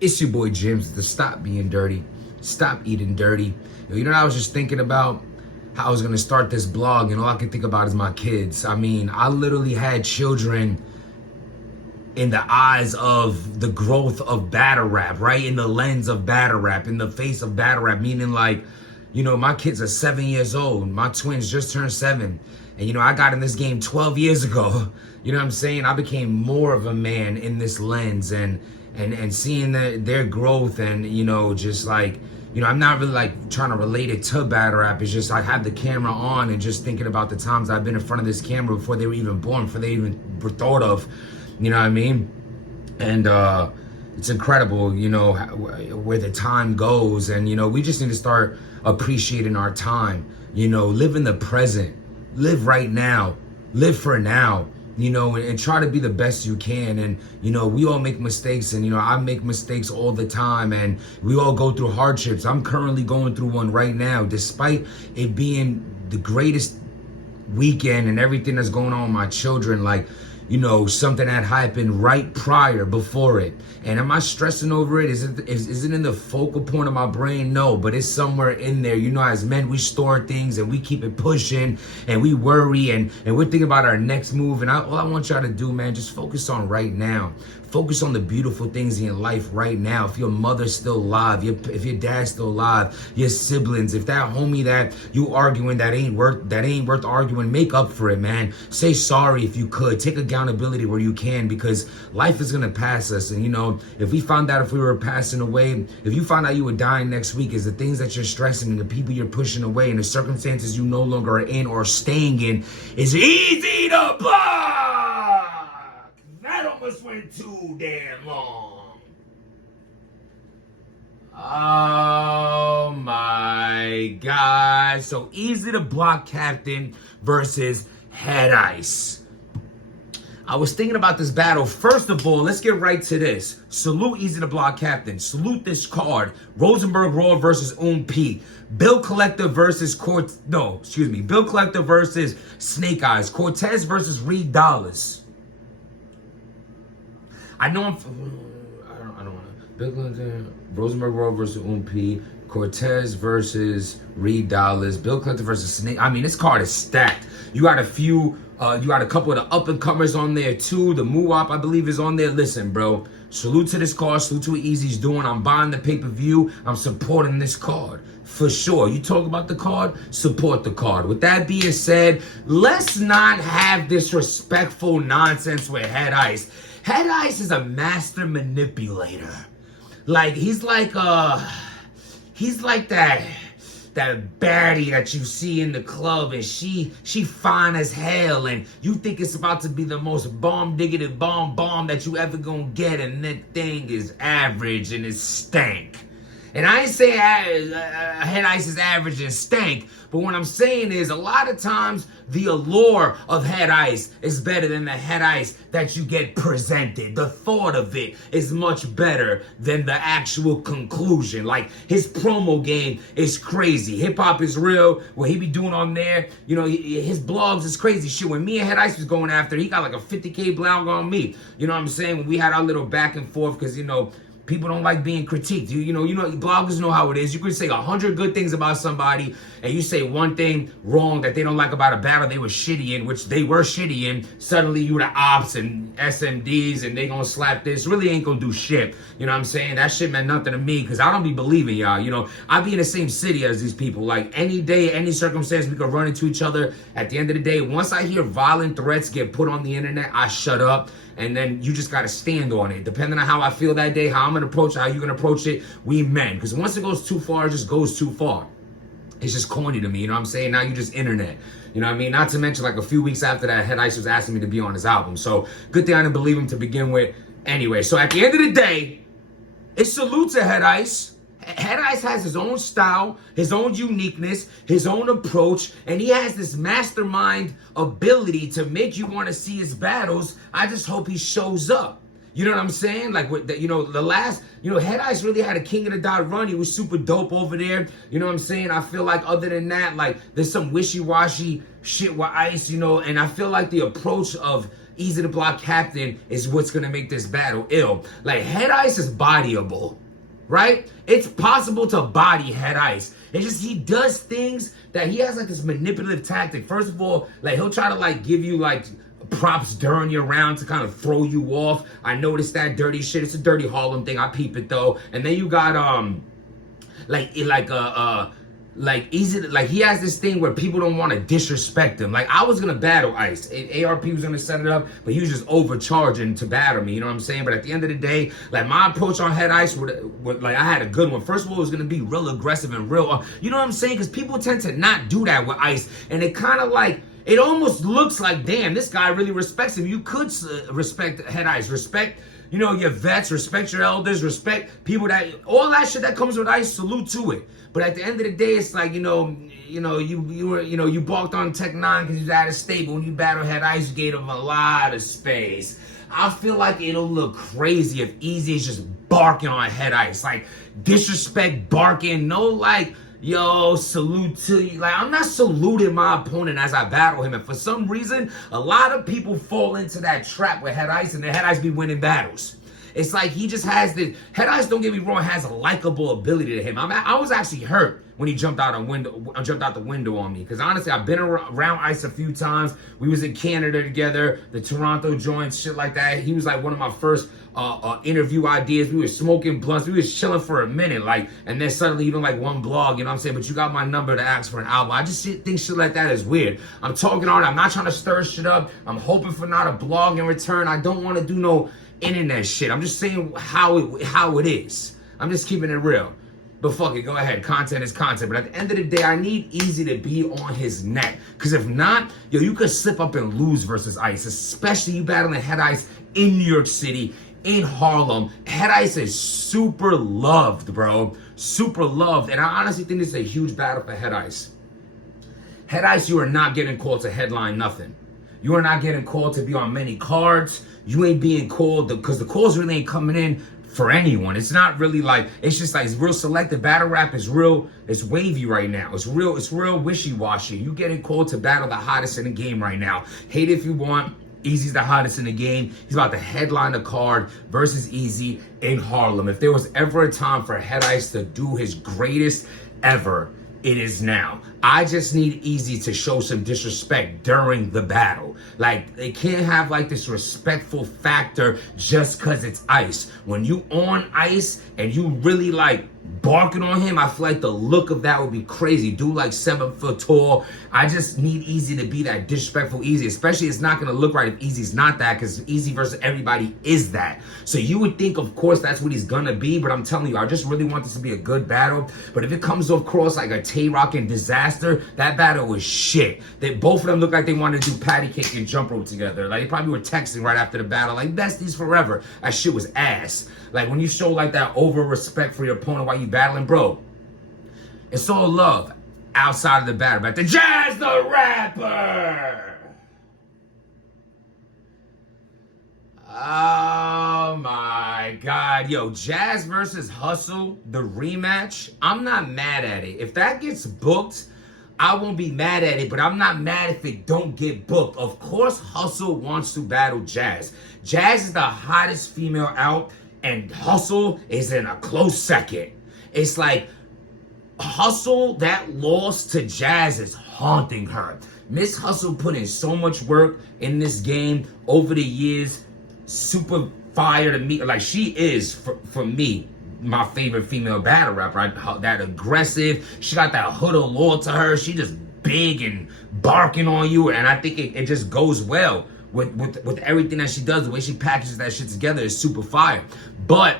It's your boy Jims, the Stop Being Dirty, Stop Eating Dirty. You know what I was just thinking about? How I was gonna start this blog and all I can think about is my kids. I mean, I literally had children in the eyes of the growth of battle rap, right? In the lens of battle rap, in the face of battle rap, meaning like, you know, my kids are 7 years old. My twins just turned 7. And, you know, I got in this game 12 years ago. You know what I'm saying? I became more of a man in this lens and seeing their growth and, you know, just like, you know, I'm not really like trying to relate it to battle rap. It's just I have the camera on and just thinking about the times I've been in front of this camera before they were even born, before they even were thought of. You know what I mean? And it's incredible, you know, where the time goes. And, you know, we just need to start appreciating our time. You know, live in the present. Live right now. Live for now. You know, and try to be the best you can. And, you know, we all make mistakes. And, you know, I make mistakes all the time. And we all go through hardships. I'm currently going through one right now. Despite it being the greatest weekend and everything that's going on with my children, like, you know, something that happened right prior, before it. And am I stressing over it? Is it in the focal point of my brain? No, but it's somewhere in there. You know, as men, we store things and we keep it pushing and we worry and we're thinking about our next move. And all I want y'all to do, man, just focus on right now. Focus on the beautiful things in your life right now. If your mother's still alive, if your dad's still alive, your siblings, if that homie that you arguing that ain't worth arguing, make up for it, man. Say sorry if you could. Take accountability where you can, because life is gonna pass us. And you know, if we found out if we were passing away, if you found out you were dying next week, is the things that you're stressing and the people you're pushing away and the circumstances you no longer are in or staying in is easy to block. That almost went too damn long. Oh my God. So Easy to Block Captain versus Head Ice. I was thinking about this battle. First of all, let's get right to this. Salute Easy to Block Captain. Salute this card. Rosenberg Raw versus P. Bill Collector versus Bill Collector versus Snake Eyes. Cortez versus Reed Dollars. I know I don't want to. Bill Collector, Rosenberg Raw versus P. Cortez versus Reed Dollars. Bill Collector versus Snake. I mean, this card is stacked. You got a few. You got a couple of the up-and-comers on there, too. The Muwap, I believe, is on there. Listen, bro. Salute to this card. Salute to what Eazy's doing. I'm buying the pay-per-view. I'm supporting this card. For sure. You talk about the card, support the card. With that being said, let's not have disrespectful nonsense with Head Ice. Head Ice is a master manipulator. Like, he's like that baddie that you see in the club, and she fine as hell, and you think it's about to be the most bomb-diggity bomb that you ever gonna get, and that thing is average and it's stank. And I ain't saying Head Ice is average and stank, but what I'm saying is a lot of times the allure of Head Ice is better than the Head Ice that you get presented. The thought of it is much better than the actual conclusion. Like, his promo game is crazy. Hip hop is real. What he be doing on there, you know, his blogs is crazy shit. When me and Head Ice was going after, he got like a 50K blog on me. You know what I'm saying? When we had our little back and forth, because, you know, people don't like being critiqued. You know, bloggers know how it is. You can say 100 good things about somebody, and you say one thing wrong that they don't like about a battle they were shitty in, which they were shitty in. Suddenly you the ops and SMDs, and they gonna slap this. Really ain't gonna do shit. You know what I'm saying? That shit meant nothing to me, because I don't be believing y'all. You know, I be in the same city as these people. Like, any day, any circumstance, we could run into each other. At the end of the day, once I hear violent threats get put on the internet, I shut up. And then you just got to stand on it. Depending on how I feel that day, how I'm going to approach it, how you're going to approach it, we men. Because once it goes too far, it just goes too far. It's just corny to me, you know what I'm saying? Now you just internet. You know what I mean? Not to mention, like, a few weeks after that, Head Ice was asking me to be on his album. So, good thing I didn't believe him to begin with. Anyway, so at the end of the day, it's salute to Head Ice. Head Ice has his own style, his own uniqueness, his own approach, and he has this mastermind ability to make you want to see his battles. I just hope he shows up. You know what I'm saying? Like, you know, the last, you know, Head Ice really had a King of the Dot run. He was super dope over there. You know what I'm saying? I feel like other than that, like, there's some wishy-washy shit with Ice, you know, and I feel like the approach of Easy the Block Captain is what's gonna make this battle ill. Like, Head Ice is bodyable, right? It's possible to body Head Ice. It's just he does things that he has like this manipulative tactic. First of all, like he'll try to like give you like props during your round to kind of throw you off. I noticed that dirty shit. It's a dirty Harlem thing. I peep it though. And then you got like easy, like he has this thing where people don't want to disrespect him. Like I was gonna battle Ice, ARP was gonna set it up, but he was just overcharging to battle me. You know what I'm saying? But at the end of the day, like my approach on Head Ice, would like I had a good one. First of all, it was gonna be real aggressive and real. You know what I'm saying? Because people tend to not do that with Ice, and it kind of like. It almost looks like, damn, this guy really respects him. You could respect Head Ice, respect, you know, your vets, respect your elders, respect people that, all that shit that comes with Ice, salute to it. But at the end of the day, it's like, you balked on Tech 9 because he's out of state, but when you battle Head Ice, you gave him a lot of space. I feel like it'll look crazy if EAZY is just barking on Head Ice, like disrespect barking, no like, yo, salute to you. Like, I'm not saluting my opponent as I battle him. And for some reason, a lot of people fall into that trap with Head Ice, and then Head Ice be winning battles. It's like he just has this. Head Ice, don't get me wrong, has a likable ability to him. I was actually hurt when he jumped out the window on me. Because honestly, I've been around Ice a few times. We was in Canada together, the Toronto joints, shit like that. He was like one of my first interview ideas. We were smoking blunts. We was chilling for a minute, like, and then suddenly you don't like one blog, you know what I'm saying? But you got my number to ask for an album. I just think shit like that is weird. I'm talking on it. I'm not trying to stir shit up. I'm hoping for not a blog in return. I don't want to do no internet shit. I'm just saying how it is. I'm just keeping it real. But fuck it, go ahead. Content is content. But at the end of the day, I need EAZY to be on his neck. Because if not, yo, you could slip up and lose versus Ice. Especially you battling Head Ice in New York City, in Harlem. Head Ice is super loved, bro. Super loved. And I honestly think this is a huge battle for Head Ice. Head Ice, you are not getting called to headline nothing. You are not getting called to be on many cards. You ain't being called, because the calls really ain't coming in for anyone. It's not really like, it's just like, it's real selective. Battle rap is real, it's wavy right now. It's real wishy-washy. You getting called to battle the hottest in the game right now. Hate if you want. EAZY's the hottest in the game. He's about to headline the card versus EAZY in Harlem. If there was ever a time for Head Ice to do his greatest ever, it is now. I just need EAZY to show some disrespect during the battle. Like, it can't have like this respectful factor just because it's Ice. When you on Ice and you really like barking on him, I feel like the look of that would be crazy. Dude like 7 foot tall. I just need EAZY to be that disrespectful EAZY. Especially it's not gonna look right if EAZY's not that, because EAZY versus everybody is that. So you would think, of course, that's what he's gonna be, but I'm telling you, I just really want this to be a good battle. But if it comes across like a Tay-Rock and Disaster, that battle was shit. Both of them look like they wanted to do patty cake and jump rope together. Like, they probably were texting right after the battle, like, besties forever. That shit was ass. Like, when you show like that over respect for your opponent while you battling, bro, it's all love outside of the battle. But the Jazz the Rapper! Oh my God. Yo, Jazz versus Hustle, the rematch. I'm not mad at it. If that gets booked, I won't be mad at it, but I'm not mad if it don't get booked. Of course, Hustle wants to battle Jazz. Jazz is the hottest female out, and Hustle is in a close second. It's like, Hustle, that loss to Jazz is haunting her. Miss Hustle put in so much work in this game over the years. Super fire to me. Like, she is, for me, my favorite female battle rapper. Right? That aggressive. She got that hood of law to her. She just big and barking on you. And I think it just goes well with everything that she does. The way she packages that shit together is super fire. But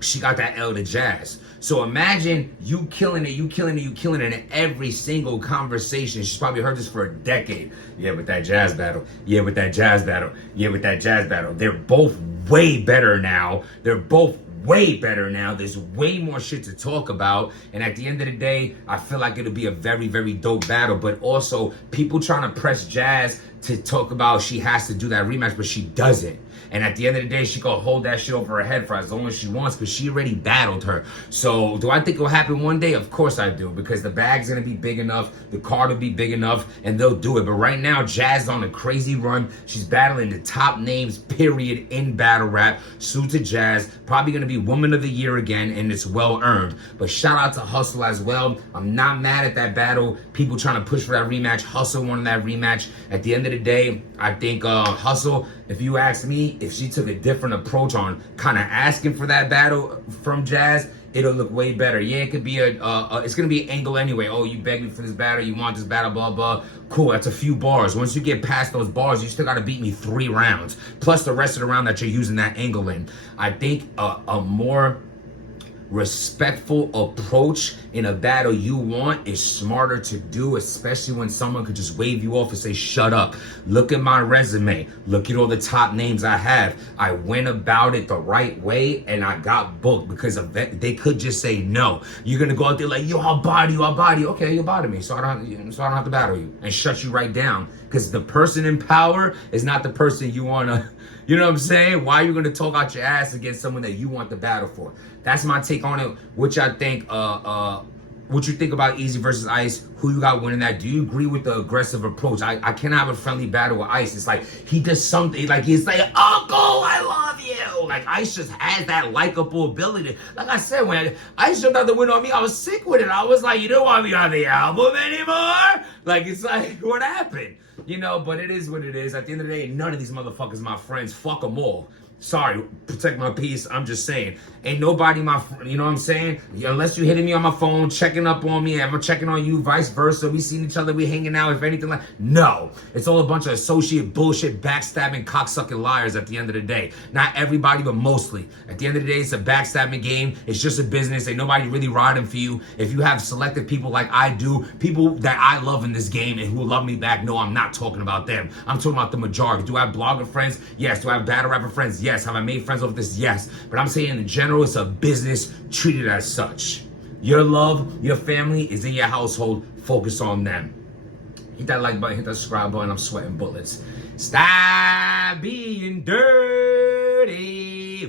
she got that L to Jazz. So imagine you killing it in every single conversation. She's probably heard this for a decade. Yeah, with that Jazz battle. Yeah, with that Jazz battle. Yeah, with that Jazz battle. They're both way better now. There's way more shit to talk about. And at the end of the day, I feel like it'll be a very, very dope battle. But also, people trying to press Jazz to talk about she has to do that rematch, but she doesn't. And at the end of the day, she gonna hold that shit over her head for as long as she wants, because she already battled her. So do I think it'll happen one day? Of course I do, because the bag's gonna be big enough, the card will be big enough, and they'll do it. But right now, Jazz is on a crazy run. She's battling the top names, period, in battle rap. Salute to Jazz. Probably gonna be Woman of the Year again, and it's well earned. But shout out to Hustle as well. I'm not mad at that battle. People trying to push for that rematch. Hustle won that rematch. At the end of the day, I think Hustle, if you ask me, if she took a different approach on kind of asking for that battle from Jazz, it'll look way better. Yeah, it could be it's gonna be an angle anyway. Oh, you begged me for this battle, you want this battle, blah, blah. Cool, that's a few bars. Once you get past those bars, you still gotta beat me 3 rounds, plus the rest of the round that you're using that angle in. I think a more respectful approach in a battle you want is smarter to do, especially when someone could just wave you off and say, shut up. Look at my resume. Look at all the top names I have. I went about it the right way and I got booked because of that. They could just say no. You're gonna go out there like, yo, I'll body you, I'll body you. Okay, you'll body me, so I don't have to battle you and shut you right down. Because the person in power is not the person you wanna, you know what I'm saying? Why are you gonna talk out your ass against someone that you want the battle for? That's my take on it. Which I think, what you think about EAZY versus Ice? Who you got winning that? Do you agree with the aggressive approach? I cannot have a friendly battle with Ice. It's like he does something, like he's like, Uncle, I love you. Like Ice just has that likable ability. Like I said, when Ice jumped out the window on me, I was sick with it. I was like, you don't want me on the album anymore? Like, it's like, what happened? You know, but it is what it is. At the end of the day, none of these motherfuckers my friends. Fuck them all. Sorry, protect my peace. I'm just saying. Ain't nobody my friend, you know what I'm saying? Unless you hitting me on my phone, checking up on me, I'm checking on you, vice versa. We seen each other, we hanging out, if anything like. No. It's all a bunch of associate bullshit, backstabbing, cocksucking liars at the end of the day. Not everybody, but mostly. At the end of the day, it's a backstabbing game. It's just a business. Ain't nobody really riding for you. If you have selected people like I do, people that I love in this game and who love me back, no, I'm not talking about them. I'm talking about the majority. Do I have blogger friends? Yes. Do I have battle rapper friends? Yes. Have I made friends over this? Yes. But I'm saying in general, it's a business. Treat it as such. Your love, your family is in your household. Focus on them. Hit that like button, hit that subscribe button. I'm sweating bullets. Stop being dirty.